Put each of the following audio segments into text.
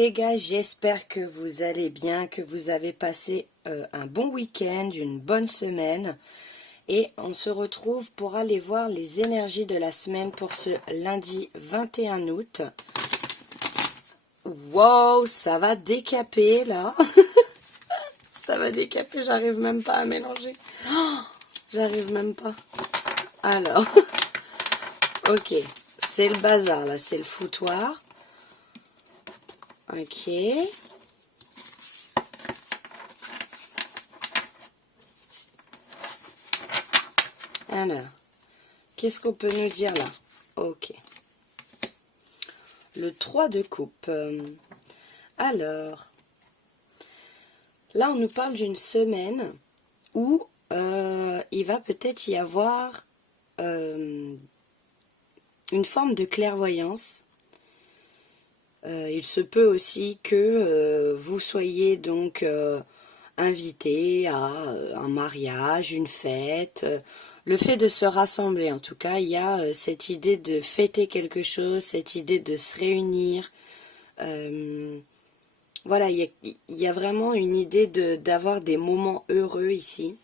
les gars, j'espère que vous allez bien, que vous avez passé un bon week-end, une bonne semaine. Et on se retrouve pour aller voir les énergies de la semaine pour ce lundi 21 août. Wow, ça va décaper là. Ça va décaper, j'arrive même pas à mélanger. Oh, j'arrive même pas. Alors, ok, c'est le bazar là, c'est le foutoir. Ok. Alors, qu'est-ce qu'on peut nous dire là? Ok. Le 3 de coupe. Alors, là on nous parle d'une semaine où il va peut-être y avoir une forme de clairvoyance. Il se peut aussi que vous soyez donc invité à un mariage, une fête. Le fait de se rassembler, en tout cas, il y a cette idée de fêter quelque chose, cette idée de se réunir. Voilà, il y a vraiment une idée d'avoir des moments heureux ici.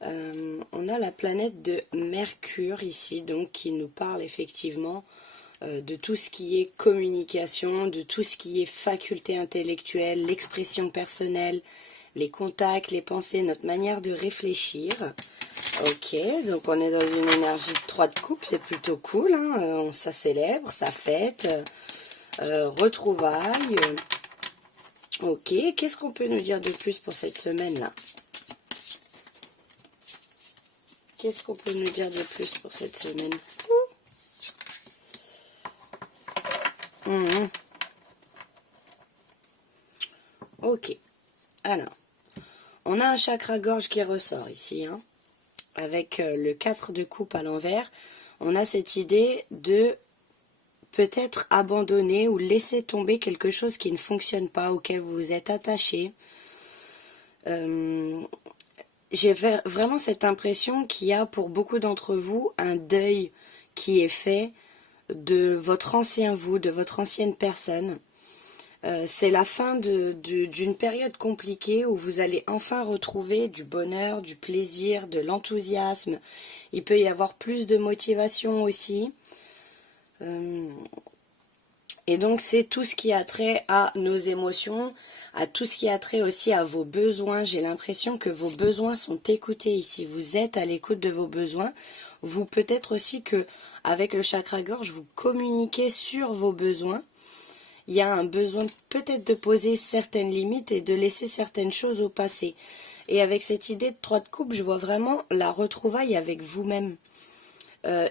On a la planète de Mercure ici, donc qui nous parle effectivement de tout ce qui est communication, de tout ce qui est faculté intellectuelle, l'expression personnelle, les contacts, les pensées, notre manière de réfléchir. Ok, donc on est dans une énergie de 3 de coupe, c'est plutôt cool, hein, ça célèbre, ça fête, retrouvailles. Ok, qu'est-ce qu'on peut nous dire de plus pour cette semaine-là? Qu'est-ce qu'on peut nous dire de plus pour cette semaine? Ok, alors, on a un chakra-gorge qui ressort ici, hein, avec le 4 de coupe à l'envers. On a cette idée de peut-être abandonner ou laisser tomber quelque chose qui ne fonctionne pas, auquel vous vous êtes attaché. J'ai vraiment cette impression qu'il y a pour beaucoup d'entre vous un deuil qui est fait de votre ancien vous, de votre ancienne personne. C'est la fin d'une période compliquée où vous allez enfin retrouver du bonheur, du plaisir, de l'enthousiasme. Il peut y avoir plus de motivation aussi. Et donc c'est tout ce qui a trait à nos émotions, à tout ce qui a trait aussi à vos besoins. J'ai l'impression que vos besoins sont écoutés ici. Vous êtes à l'écoute de vos besoins. Vous peut-être aussi que avec le chakra-gorge, vous communiquez sur vos besoins. Il y a un besoin peut-être de poser certaines limites et de laisser certaines choses au passé. Et avec cette idée de 3 de coupe, je vois vraiment la retrouvaille avec vous-même.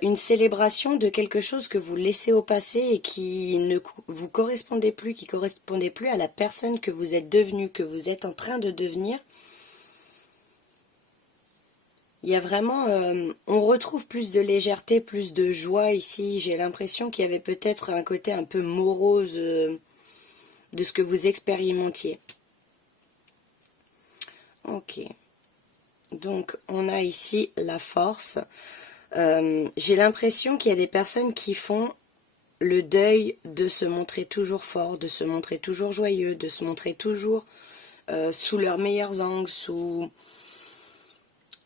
Une célébration de quelque chose que vous laissez au passé et qui ne vous correspondait plus, qui correspondait plus à la personne que vous êtes devenue, que vous êtes en train de devenir. Il y a vraiment, on retrouve plus de légèreté, plus de joie ici. J'ai l'impression qu'il y avait peut-être un côté un peu morose de ce que vous expérimentiez. Ok. Donc, on a ici la force. J'ai l'impression qu'il y a des personnes qui font le deuil de se montrer toujours fort, de se montrer toujours joyeux, de se montrer toujours sous leurs meilleurs angles, sous...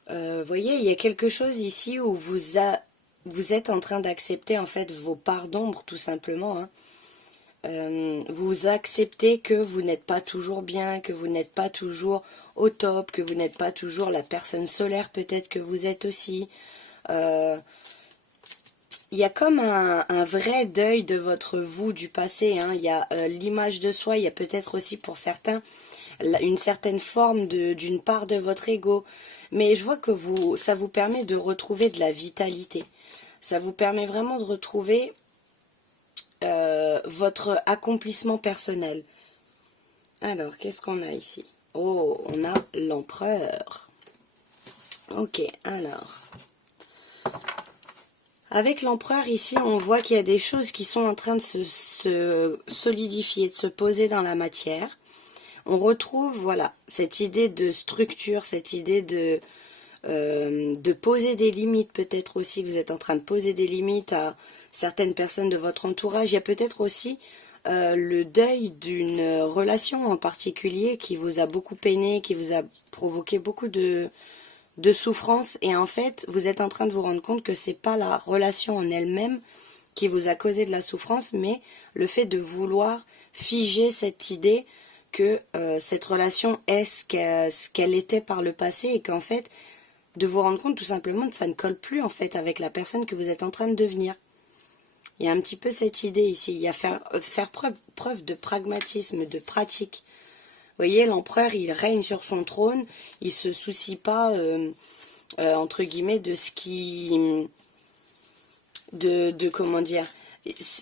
voyez, il y a quelque chose ici où vous êtes en train d'accepter en fait vos parts d'ombre tout simplement. Hein. Vous acceptez que vous n'êtes pas toujours bien, que vous n'êtes pas toujours au top, que vous n'êtes pas toujours la personne solaire peut-être que vous êtes aussi. Il y a comme un vrai deuil de votre vous du passé. Hein. Il y a l'image de soi, il y a peut-être aussi pour certains une certaine forme d'une part de votre ego. Mais je vois que ça vous permet de retrouver de la vitalité. Ça vous permet vraiment de retrouver votre accomplissement personnel. Alors, qu'est-ce qu'on a ici? Oh, on a l'empereur. Ok, alors... Avec l'empereur ici, on voit qu'il y a des choses qui sont en train de se solidifier, de se poser dans la matière. On retrouve, voilà, cette idée de structure, cette idée de poser des limites, peut-être aussi, vous êtes en train de poser des limites à certaines personnes de votre entourage. Il y a peut-être aussi le deuil d'une relation en particulier qui vous a beaucoup peiné, qui vous a provoqué beaucoup de souffrance, et en fait vous êtes en train de vous rendre compte que c'est pas la relation en elle-même qui vous a causé de la souffrance, mais le fait de vouloir figer cette idée que cette relation est ce qu'elle était par le passé, et qu'en fait de vous rendre compte tout simplement que ça ne colle plus en fait avec la personne que vous êtes en train de devenir. Il y a un petit peu cette idée ici, il y a faire preuve de pragmatisme, de pratique. Vous voyez, l'empereur, il règne sur son trône, il se soucie pas, entre guillemets, de ce qui... comment dire,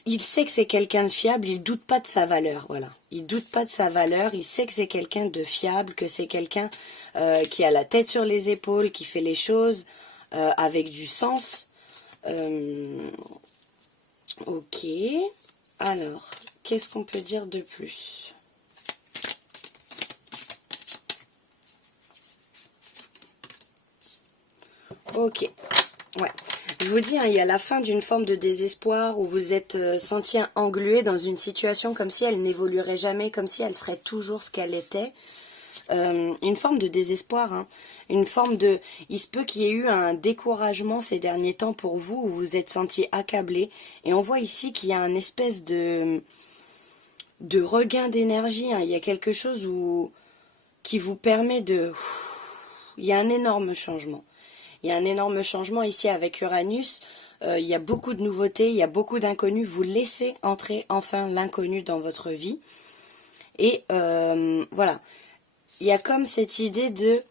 il sait que c'est quelqu'un de fiable, il doute pas de sa valeur, voilà. Il doute pas de sa valeur, il sait que c'est quelqu'un de fiable, que c'est quelqu'un qui a la tête sur les épaules, qui fait les choses avec du sens. Ok, alors, qu'est-ce qu'on peut dire de plus? Ok, ouais. Je vous dis, hein, il y a la fin d'une forme de désespoir où vous êtes senti englué dans une situation comme si elle n'évoluerait jamais, comme si elle serait toujours ce qu'elle était. Une forme de désespoir, hein, une forme de... Il se peut qu'il y ait eu un découragement ces derniers temps pour vous, où vous vous êtes senti accablé. Et on voit ici qu'il y a un espèce de regain d'énergie, hein. Il y a quelque chose qui vous permet de... Il y a un énorme changement. Il y a un énorme changement ici avec Uranus. Il y a beaucoup de nouveautés, il y a beaucoup d'inconnus. Vous laissez entrer enfin l'inconnu dans votre vie. Et voilà. Il y a comme cette idée de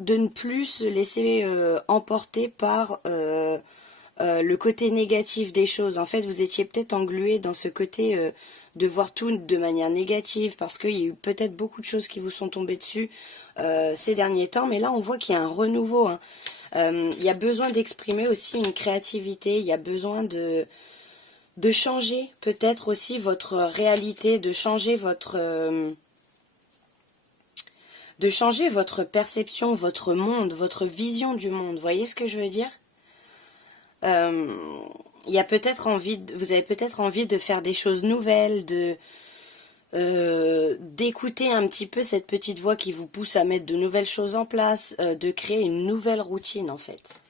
ne plus se laisser emporter par le côté négatif des choses. En fait, vous étiez peut-être englué dans ce côté de voir tout de manière négative, parce qu'il y a eu peut-être beaucoup de choses qui vous sont tombées dessus ces derniers temps, mais là on voit qu'il y a un renouveau, hein. Il y a besoin d'exprimer aussi une créativité, il y a besoin de changer peut-être aussi votre réalité, de changer votre perception, votre monde, votre vision du monde. Vous voyez ce que je veux dire? Il y a peut-être vous avez peut-être envie de faire des choses nouvelles, d'écouter un petit peu cette petite voix qui vous pousse à mettre de nouvelles choses en place, de créer une nouvelle routine en fait.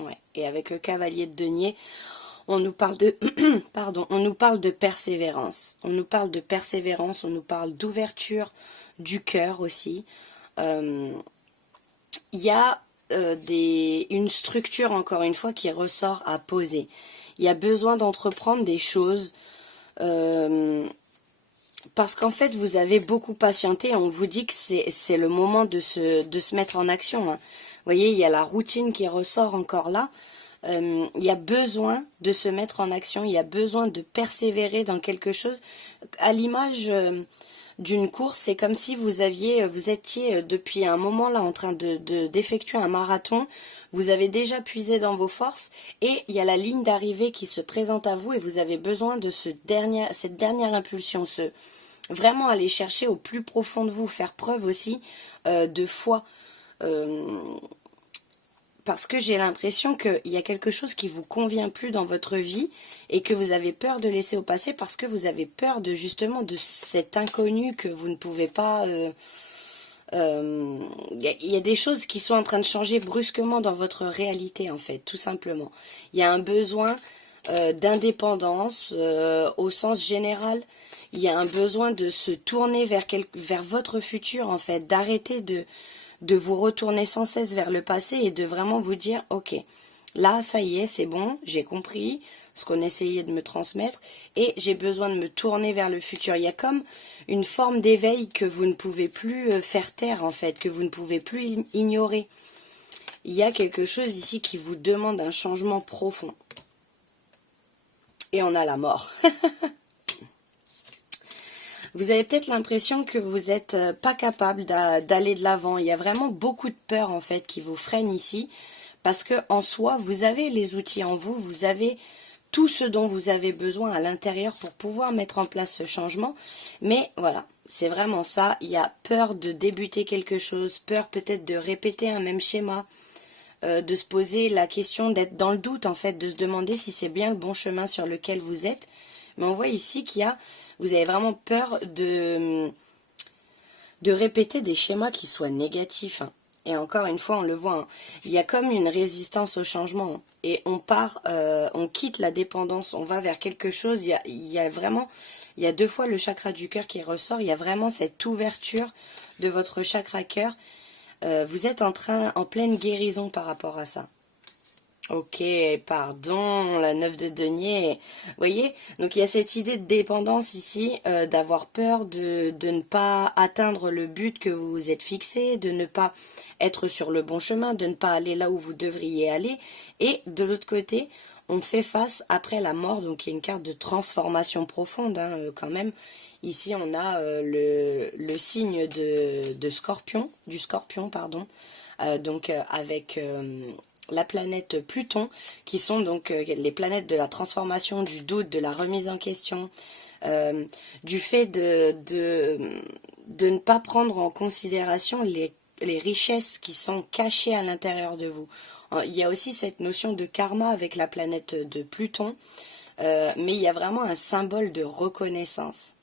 Ouais. Et avec le cavalier de denier, on nous parle de pardon, on nous parle de persévérance. On nous parle de persévérance, on nous parle d'ouverture du cœur aussi. Il y a une structure, encore une fois, qui ressort à poser. Il y a besoin d'entreprendre des choses parce qu'en fait, vous avez beaucoup patienté. On vous dit que c'est le moment de se mettre en action, hein. Vous voyez, il y a la routine qui ressort encore là. Il y a besoin de se mettre en action, il y a besoin de persévérer dans quelque chose. À l'image d'une course, c'est comme si vous étiez depuis un moment là en train d'effectuer un marathon. Vous avez déjà puisé dans vos forces et il y a la ligne d'arrivée qui se présente à vous et vous avez besoin de cette dernière impulsion, vraiment aller chercher au plus profond de vous, faire preuve aussi de foi. Parce que j'ai l'impression qu'il y a quelque chose qui vous convient plus dans votre vie et que vous avez peur de laisser au passé parce que vous avez peur justement de cet inconnu que vous ne pouvez pas... Il y a des choses qui sont en train de changer brusquement dans votre réalité en fait, tout simplement. Il y a un besoin d'indépendance au sens général. Il y a un besoin de se tourner vers votre futur en fait, d'arrêter de vous retourner sans cesse vers le passé et de vraiment vous dire, ok, là, ça y est, c'est bon, j'ai compris ce qu'on essayait de me transmettre et j'ai besoin de me tourner vers le futur. Il y a comme une forme d'éveil que vous ne pouvez plus faire taire, en fait, que vous ne pouvez plus ignorer. Il y a quelque chose ici qui vous demande un changement profond. Et on a la mort. Vous avez peut-être l'impression que vous n'êtes pas capable d'aller de l'avant. Il y a vraiment beaucoup de peur en fait qui vous freine ici. Parce que en soi, vous avez les outils en vous. Vous avez tout ce dont vous avez besoin à l'intérieur pour pouvoir mettre en place ce changement. Mais voilà, c'est vraiment ça. Il y a peur de débuter quelque chose. Peur peut-être de répéter un même schéma. De se poser la question d'être dans le doute en fait. De se demander si c'est bien le bon chemin sur lequel vous êtes. Mais on voit ici vous avez vraiment peur de répéter des schémas qui soient négatifs, hein. Et encore une fois, on le voit, hein, il y a comme une résistance au changement, hein. Et on quitte la dépendance, on va vers quelque chose. Il y a vraiment, il y a 2 fois le chakra du cœur qui ressort. Il y a vraiment cette ouverture de votre chakra cœur. Vous êtes en pleine guérison par rapport à ça. Ok, pardon, la 9 de denier. Vous voyez, donc il y a cette idée de dépendance ici, d'avoir peur de ne pas atteindre le but que vous vous êtes fixé, de ne pas être sur le bon chemin, de ne pas aller là où vous devriez aller. Et de l'autre côté, on fait face après la mort, donc il y a une carte de transformation profonde, hein, quand même. Ici, on a le signe de Scorpion, du Scorpion, pardon, avec la planète Pluton, qui sont donc les planètes de la transformation, du doute, de la remise en question, du fait de ne pas prendre en considération les richesses qui sont cachées à l'intérieur de vous. Il y a aussi cette notion de karma avec la planète de Pluton, mais il y a vraiment un symbole de reconnaissance,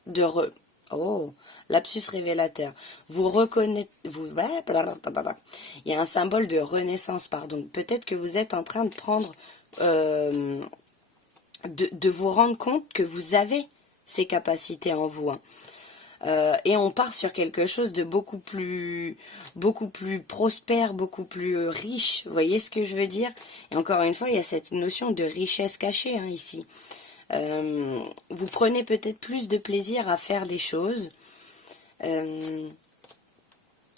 oh, lapsus révélateur. Vous reconnaissez, il y a un symbole de renaissance, pardon. Peut-être que vous êtes en train de prendre, de vous rendre compte que vous avez ces capacités en vous, hein. Et on part sur quelque chose de beaucoup plus prospère, beaucoup plus riche. Vous voyez ce que je veux dire? Et encore une fois, il y a cette notion de richesse cachée, hein, ici. Vous prenez peut-être plus de plaisir à faire les choses.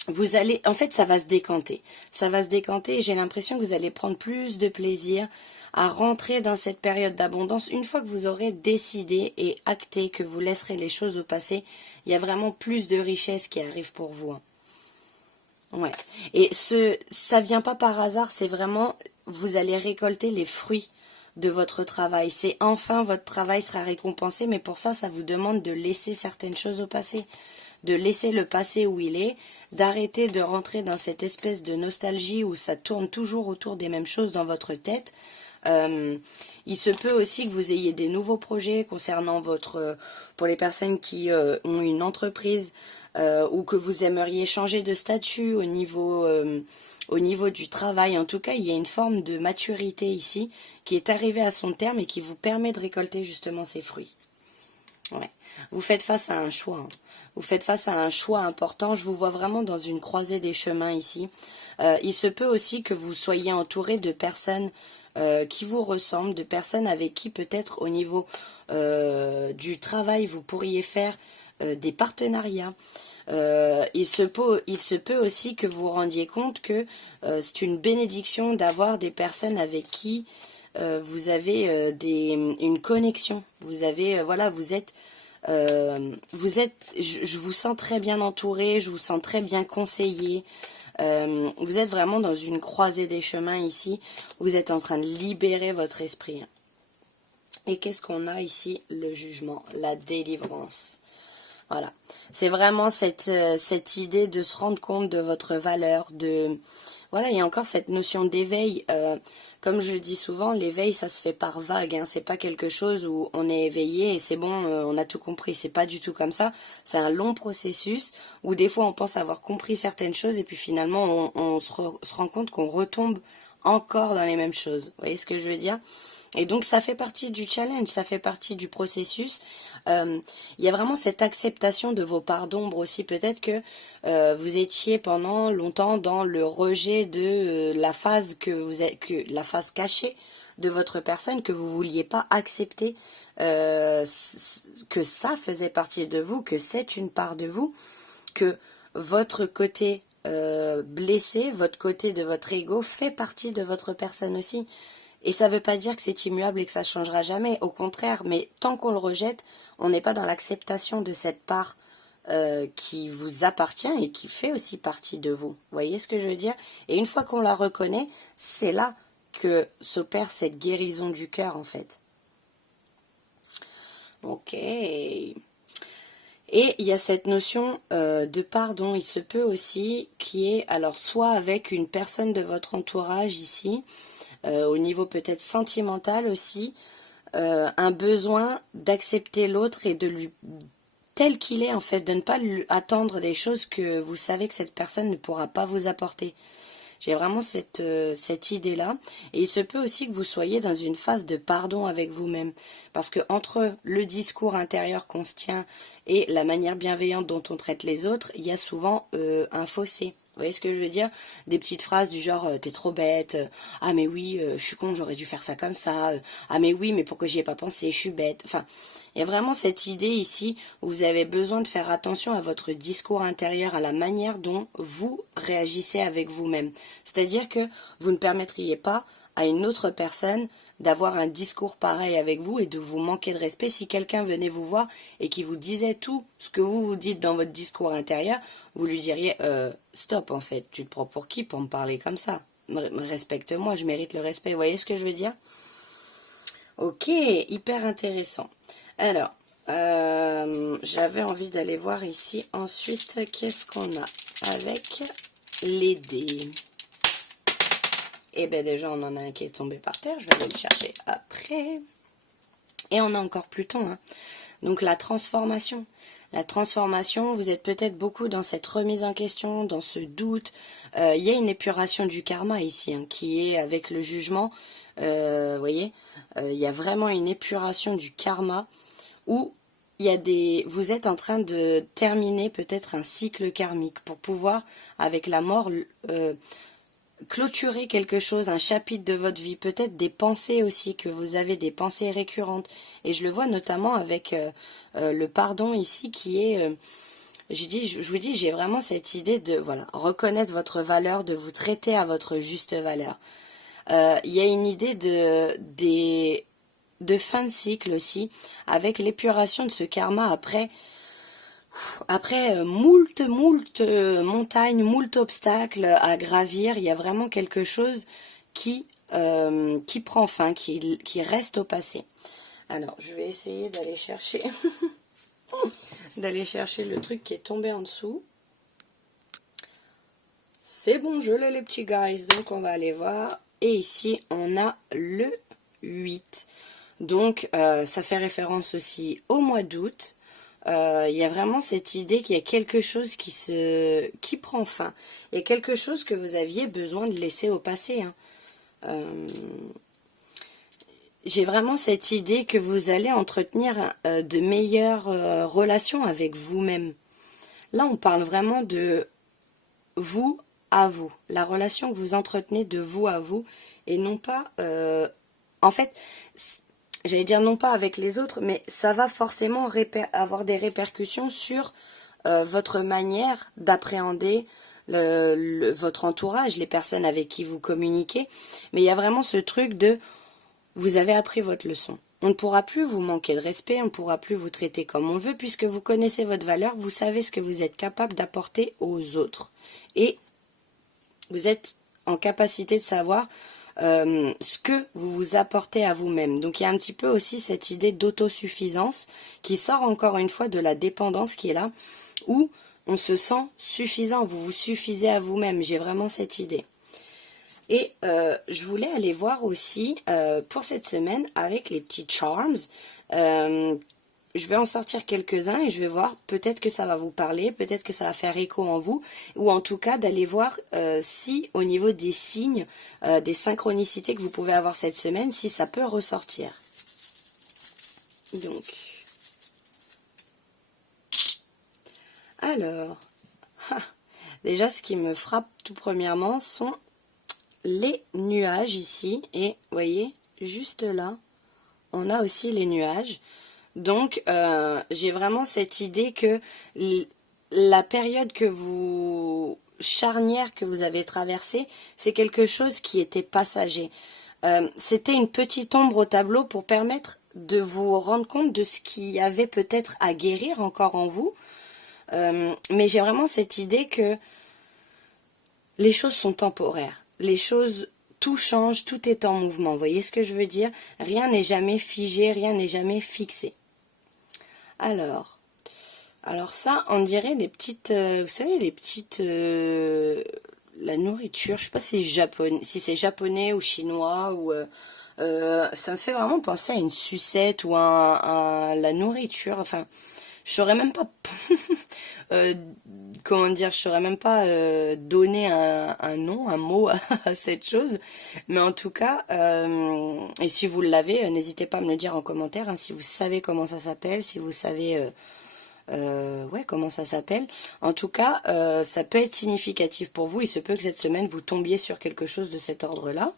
Vous allez, en fait, ça va se décanter. Ça va se décanter et j'ai l'impression que vous allez prendre plus de plaisir à rentrer dans cette période d'abondance. Une fois que vous aurez décidé et acté que vous laisserez les choses au passé, il y a vraiment plus de richesse qui arrive pour vous, hein. Ouais. Et ça vient pas par hasard, c'est vraiment, vous allez récolter les fruits de votre travail. C'est enfin votre travail sera récompensé, mais pour ça, ça vous demande de laisser certaines choses au passé, de laisser le passé où il est, d'arrêter de rentrer dans cette espèce de nostalgie où ça tourne toujours autour des mêmes choses dans votre tête. Il se peut aussi que vous ayez des nouveaux projets concernant pour les personnes qui ont une entreprise, ou que vous aimeriez changer de statut au niveau du travail. En tout cas, il y a une forme de maturité ici qui est arrivée à son terme et qui vous permet de récolter justement ces fruits. Ouais. Vous faites face à un choix, hein. Vous faites face à un choix important. Je vous vois vraiment dans une croisée des chemins ici. Il se peut aussi que vous soyez entouré de personnes qui vous ressemblent, de personnes avec qui peut-être au niveau du travail vous pourriez faire des partenariats. Il se peut aussi que vous vous rendiez compte que c'est une bénédiction d'avoir des personnes avec qui vous avez une connexion. Vous avez, voilà, je vous sens très bien entouré, je vous sens très bien conseillé. Vous êtes vraiment dans une croisée des chemins ici. Vous êtes en train de libérer votre esprit. Et qu'est-ce qu'on a ici? Le jugement, la délivrance. Voilà. C'est vraiment cette idée de se rendre compte de votre valeur. Voilà, il y a encore cette notion d'éveil. Comme je dis souvent, l'éveil, ça se fait par vague, hein. C'est pas quelque chose où on est éveillé et c'est bon, on a tout compris. C'est pas du tout comme ça. C'est un long processus où des fois on pense avoir compris certaines choses et puis finalement on se rend compte qu'on retombe encore dans les mêmes choses. Vous voyez ce que je veux dire? Et donc ça fait partie du challenge, ça fait partie du processus. Il y a vraiment cette acceptation de vos parts d'ombre aussi. Peut-être que vous étiez pendant longtemps dans le rejet de la phase la phase cachée de votre personne, que vous vouliez pas accepter que ça faisait partie de vous, que c'est une part de vous, que votre côté blessé, votre côté de votre ego fait partie de votre personne aussi. Et ça ne veut pas dire que c'est immuable et que ça ne changera jamais, au contraire, mais tant qu'on le rejette, on n'est pas dans l'acceptation de cette part qui vous appartient et qui fait aussi partie de vous. Vous voyez ce que je veux dire? Et une fois qu'on la reconnaît, c'est là que s'opère cette guérison du cœur, en fait. Ok. Et il y a cette notion de pardon. Il se peut aussi qu'il y ait, alors soit avec une personne de votre entourage ici, au niveau peut-être sentimental aussi, un besoin d'accepter l'autre et de lui tel qu'il est en fait, de ne pas lui attendre des choses que vous savez que cette personne ne pourra pas vous apporter. J'ai vraiment cette idée-là. Et il se peut aussi que vous soyez dans une phase de pardon avec vous-même. Parce que entre le discours intérieur qu'on se tient et la manière bienveillante dont on traite les autres, il y a souvent un fossé. Vous voyez ce que je veux dire? Des petites phrases du genre t'es trop bête, ah mais oui, je suis con, j'aurais dû faire ça comme ça, ah mais oui, mais pourquoi j'y ai pas pensé, je suis bête. Enfin, il y a vraiment cette idée ici où vous avez besoin de faire attention à votre discours intérieur, à la manière dont vous réagissez avec vous-même. C'est-à-dire que vous ne permettriez pas à une autre personne d'avoir un discours pareil avec vous et de vous manquer de respect. Si quelqu'un venait vous voir et qui vous disait tout ce que vous vous dites dans votre discours intérieur, vous lui diriez stop en fait, tu te prends pour qui pour me parler comme ça? Respecte-moi, je mérite le respect. Vous voyez ce que je veux dire? Ok, hyper intéressant. Alors, j'avais envie d'aller voir ici ensuite qu'est-ce qu'on a avec les dés. Et bien déjà, on en a un qui est tombé par terre. Je vais aller le chercher après. Et on a encore Pluton. Hein. Donc la transformation. La transformation, vous êtes peut-être beaucoup dans cette remise en question, dans ce doute. Il y a une épuration du karma ici, hein, qui est avec le jugement. Vous voyez, il y a vraiment une épuration du karma où il y a vous êtes en train de terminer peut-être un cycle karmique pour pouvoir, avec la mort, clôturer quelque chose, un chapitre de votre vie, peut-être des pensées aussi, que vous avez des pensées récurrentes. Et je le vois notamment avec le pardon ici qui est... je vous dis, j'ai vraiment cette idée de voilà reconnaître votre valeur, de vous traiter à votre juste valeur. Il y a une idée de fin de cycle aussi, avec l'épuration de ce karma après moult montagnes, moult obstacles à gravir. Il y a vraiment quelque chose qui prend fin, qui reste au passé. Alors, je vais essayer d'aller chercher le truc qui est tombé en dessous. C'est bon, je l'ai les petits guys, donc on va aller voir. Et ici, on a le 8. Donc, ça fait référence aussi au mois d'août. Il y a vraiment cette idée qu'il y a quelque chose qui prend fin. Il y a quelque chose que vous aviez besoin de laisser au passé. Hein. J'ai vraiment cette idée que vous allez entretenir de meilleures relations avec vous-même. Là, on parle vraiment de vous à vous. La relation que vous entretenez de vous à vous et non pas... en fait... J'allais dire non pas avec les autres, mais ça va forcément avoir des répercussions sur votre manière d'appréhender votre entourage, les personnes avec qui vous communiquez. Mais il y a vraiment ce truc de, vous avez appris votre leçon. On ne pourra plus vous manquer de respect, on ne pourra plus vous traiter comme on veut, puisque vous connaissez votre valeur, vous savez ce que vous êtes capable d'apporter aux autres. Et vous êtes en capacité de savoir... ce que vous vous apportez à vous-même. Donc il y a un petit peu aussi cette idée d'autosuffisance qui sort encore une fois de la dépendance qui est là, où on se sent suffisant, vous vous suffisez à vous-même. J'ai vraiment cette idée. Et je voulais aller voir aussi pour cette semaine avec les petits charms. Je vais en sortir quelques-uns et je vais voir, peut-être que ça va vous parler, peut-être que ça va faire écho en vous, ou en tout cas d'aller voir si au niveau des signes, des synchronicités que vous pouvez avoir cette semaine, si ça peut ressortir. Donc, alors, déjà ce qui me frappe tout premièrement sont les nuages ici, et vous voyez, juste là, on a aussi les nuages. Donc, j'ai vraiment cette idée que la période charnière que vous avez traversée, c'est quelque chose qui était passager. C'était une petite ombre au tableau pour permettre de vous rendre compte de ce qu'il y avait peut-être à guérir encore en vous. Mais j'ai vraiment cette idée que les choses sont temporaires. Les choses... Tout change, tout est en mouvement. Vous voyez ce que je veux dire? Rien n'est jamais figé, rien n'est jamais fixé. Alors ça, on dirait les petites, vous savez, les petites, la nourriture, je sais pas si c'est japonais ou chinois ou Ça me fait vraiment penser à une sucette ou à la nourriture. Enfin, je saurais même pas euh, comment dire, je saurais même pas donner un nom, un mot à cette chose. Mais en tout cas, et si vous l'avez, n'hésitez pas à me le dire en commentaire, hein, si vous savez comment ça s'appelle, si vous savez ouais, comment ça s'appelle. En tout cas, ça peut être significatif pour vous. Il se peut que cette semaine, vous tombiez sur quelque chose de cet ordre-là.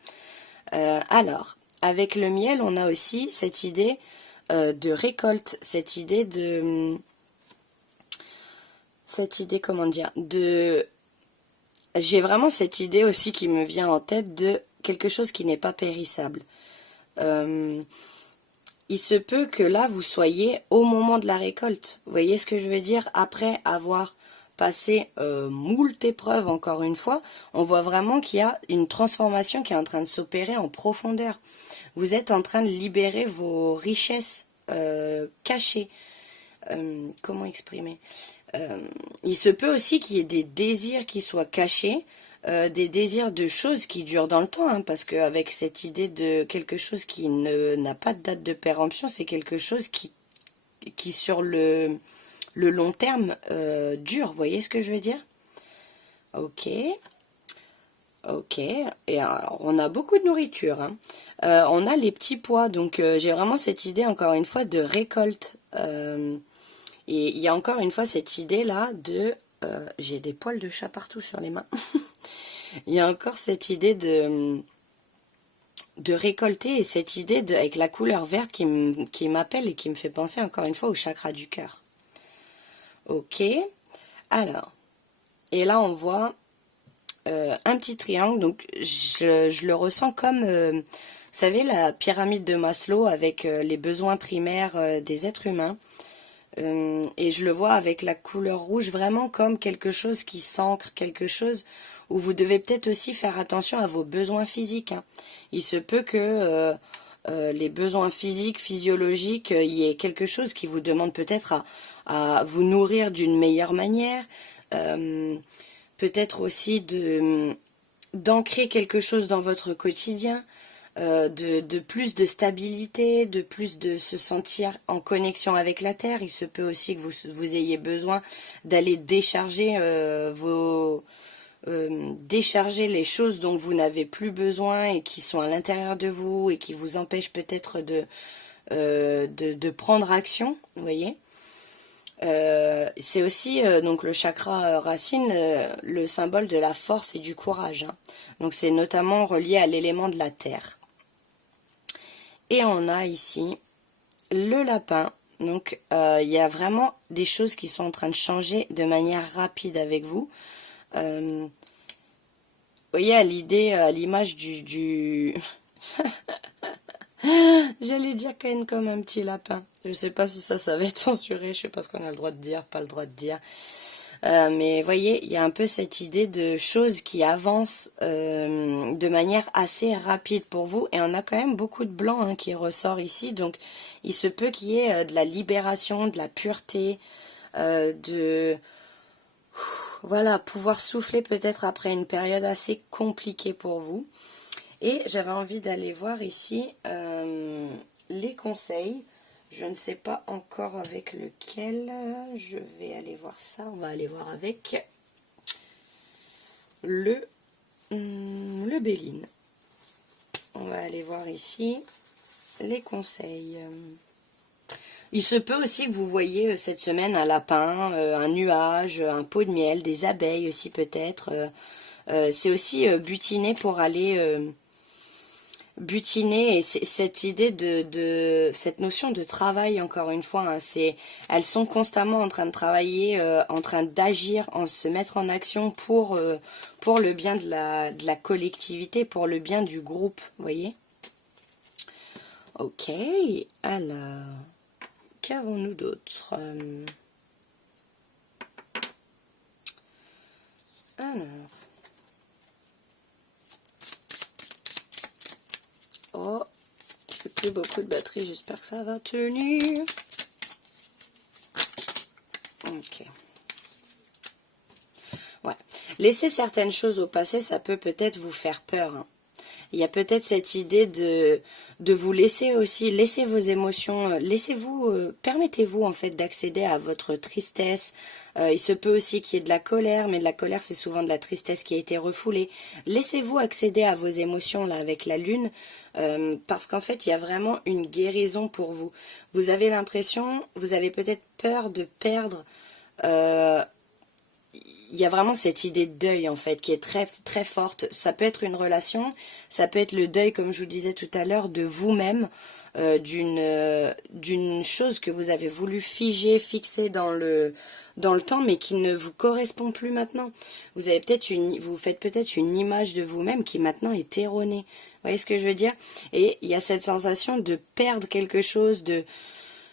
Alors, avec le miel, on a aussi cette idée de récolte, cette idée de... Cette idée, comment dire, de... J'ai vraiment cette idée aussi qui me vient en tête de quelque chose qui n'est pas périssable. Il se peut que là, vous soyez au moment de la récolte. Vous voyez ce que je veux dire? Après avoir passé moult épreuves, encore une fois, on voit vraiment qu'il y a une transformation qui est en train de s'opérer en profondeur. Vous êtes en train de libérer vos richesses cachées. Comment exprimer? Il se peut aussi qu'il y ait des désirs qui soient cachés, des désirs de choses qui durent dans le temps, hein, parce qu'avec cette idée de quelque chose qui n'a pas de date de péremption, c'est quelque chose qui sur le long terme dure. Vous voyez ce que je veux dire? Ok. Ok, et alors on a beaucoup de nourriture, hein. On a les petits pois, donc j'ai vraiment cette idée encore une fois de récolte. Et il y a encore une fois cette idée là de... j'ai des poils de chat partout sur les mains. Il y a encore cette idée de récolter et cette idée avec la couleur verte qui m'appelle et qui me fait penser encore une fois au chakra du cœur. Ok, alors, et là on voit un petit triangle, donc je le ressens comme, vous savez, la pyramide de Maslow avec les besoins primaires des êtres humains. Et je le vois avec la couleur rouge vraiment comme quelque chose qui s'ancre, quelque chose où vous devez peut-être aussi faire attention à vos besoins physiques, hein. Il se peut que les besoins physiques, physiologiques, il y ait quelque chose qui vous demande peut-être à vous nourrir d'une meilleure manière, peut-être aussi d'ancrer quelque chose dans votre quotidien, de plus de stabilité, de plus de se sentir en connexion avec la terre. Il se peut aussi que vous ayez besoin d'aller décharger décharger les choses dont vous n'avez plus besoin et qui sont à l'intérieur de vous et qui vous empêchent peut-être de prendre action, vous voyez. C'est aussi donc le chakra racine, le symbole de la force et du courage, hein. Donc c'est notamment relié à l'élément de la terre. Et on a ici le lapin. Donc il y a vraiment des choses qui sont en train de changer de manière rapide avec vous. Vous voyez, à l'idée, à l'image du... J'allais dire Ken comme un petit lapin. Je sais pas si ça va être censuré. Je sais pas ce qu'on a le droit de dire, pas le droit de dire. Mais vous voyez, il y a un peu cette idée de choses qui avancent de manière assez rapide pour vous. Et on a quand même beaucoup de blanc, hein, qui ressort ici. Donc, il se peut qu'il y ait de la libération, de la pureté, voilà, pouvoir souffler peut-être après une période assez compliquée pour vous. Et j'avais envie d'aller voir ici les conseils. Je ne sais pas encore avec lequel. Je vais aller voir ça. On va aller voir avec le Béline. On va aller voir ici les conseils. Il se peut aussi que vous voyez cette semaine un lapin, un nuage, un pot de miel, des abeilles aussi peut-être. C'est aussi butiner pour aller... butiner, et cette idée de cette notion de travail, encore une fois, hein, elles sont constamment en train de travailler, en train d'agir, en se mettre en action pour le bien de la collectivité, pour le bien du groupe, vous voyez. Ok, alors, qu'avons-nous d'autre? Alors... Oh, j'ai plus beaucoup de batterie, j'espère que ça va tenir. Ok. Ouais. Laisser certaines choses au passé, ça peut peut-être vous faire peur, hein. il y a peut-être cette idée de vous laisser aussi, laissez vos émotions, permettez-vous en fait d'accéder à votre tristesse. Il se peut aussi qu'il y ait de la colère, mais de la colère c'est souvent de la tristesse qui a été refoulée. Laissez-vous accéder à vos émotions là avec la lune, parce qu'en fait il y a vraiment une guérison pour vous. Vous avez l'impression, vous avez peut-être peur de perdre, il y a vraiment cette idée de deuil en fait qui est très très forte. Ça peut être une relation, ça peut être le deuil comme je vous disais tout à l'heure de vous-même, d'une chose que vous avez voulu figer, fixer dans le temps mais qui ne vous correspond plus maintenant. Vous avez vous faites peut-être une image de vous-même qui maintenant est erronée. Vous voyez ce que je veux dire? Et il y a cette sensation de perdre quelque chose,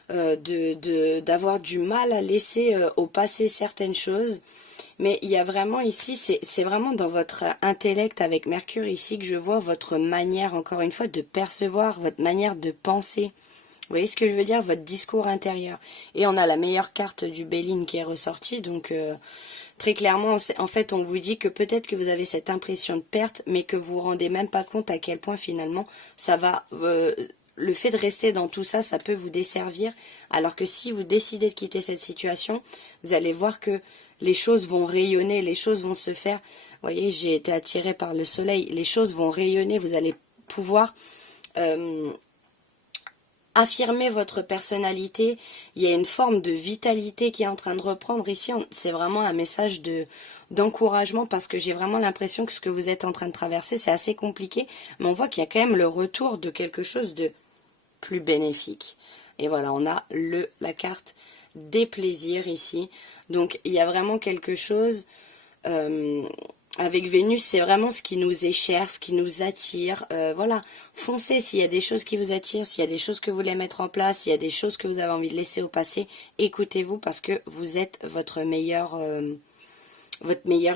d'avoir du mal à laisser au passé certaines choses. Mais il y a vraiment ici, c'est vraiment dans votre intellect avec Mercure ici que je vois votre manière, encore une fois, de percevoir, votre manière de penser. Vous voyez ce que je veux dire? Votre discours intérieur. Et on a la meilleure carte du Béline qui est ressortie, donc très clairement, en fait, on vous dit que peut-être que vous avez cette impression de perte, mais que vous vous rendez même pas compte à quel point finalement ça va... le fait de rester dans tout ça, ça peut vous desservir, alors que si vous décidez de quitter cette situation, vous allez voir que les choses vont rayonner, les choses vont se faire. Vous voyez, j'ai été attirée par le soleil, les choses vont rayonner, vous allez pouvoir affirmer votre personnalité. Il y a une forme de vitalité qui est en train de reprendre. Ici, c'est vraiment un message d'encouragement parce que j'ai vraiment l'impression que ce que vous êtes en train de traverser, c'est assez compliqué, mais on voit qu'il y a quand même le retour de quelque chose de plus bénéfique. Et voilà, on a la carte des plaisirs ici. Donc il y a vraiment quelque chose avec Vénus, c'est vraiment ce qui nous est cher, ce qui nous attire. Voilà, foncez s'il y a des choses qui vous attirent, s'il y a des choses que vous voulez mettre en place, s'il y a des choses que vous avez envie de laisser au passé, écoutez-vous parce que vous êtes votre meilleur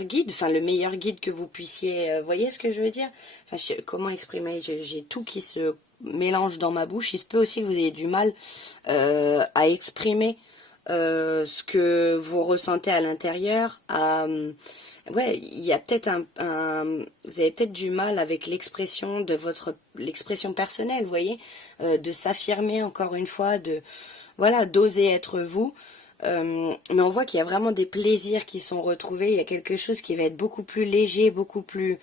guide, enfin le meilleur guide que vous puissiez, voyez ce que je veux dire? Enfin, comment exprimer? J'ai tout qui se mélange dans ma bouche. Il se peut aussi que vous ayez du mal à exprimer ce que vous ressentez à l'intérieur. Ouais, il y a peut-être vous avez peut-être du mal avec l'expression de l'expression personnelle, vous voyez, de s'affirmer encore une fois, voilà, d'oser être vous. Mais on voit qu'il y a vraiment des plaisirs qui sont retrouvés. Il y a quelque chose qui va être beaucoup plus léger, beaucoup plus...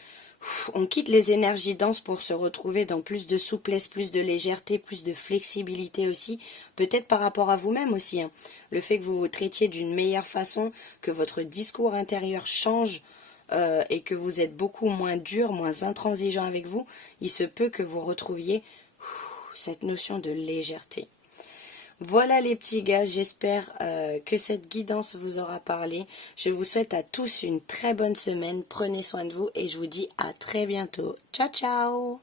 On quitte les énergies denses pour se retrouver dans plus de souplesse, plus de légèreté, plus de flexibilité aussi. Peut-être par rapport à vous-même aussi. Hein. Le fait que vous vous traitiez d'une meilleure façon, que votre discours intérieur change et que vous êtes beaucoup moins dur, moins intransigeant avec vous, il se peut que vous retrouviez cette notion de légèreté. Voilà les petits gars, j'espère que cette guidance vous aura parlé. Je vous souhaite à tous une très bonne semaine, prenez soin de vous et je vous dis à très bientôt. Ciao ciao!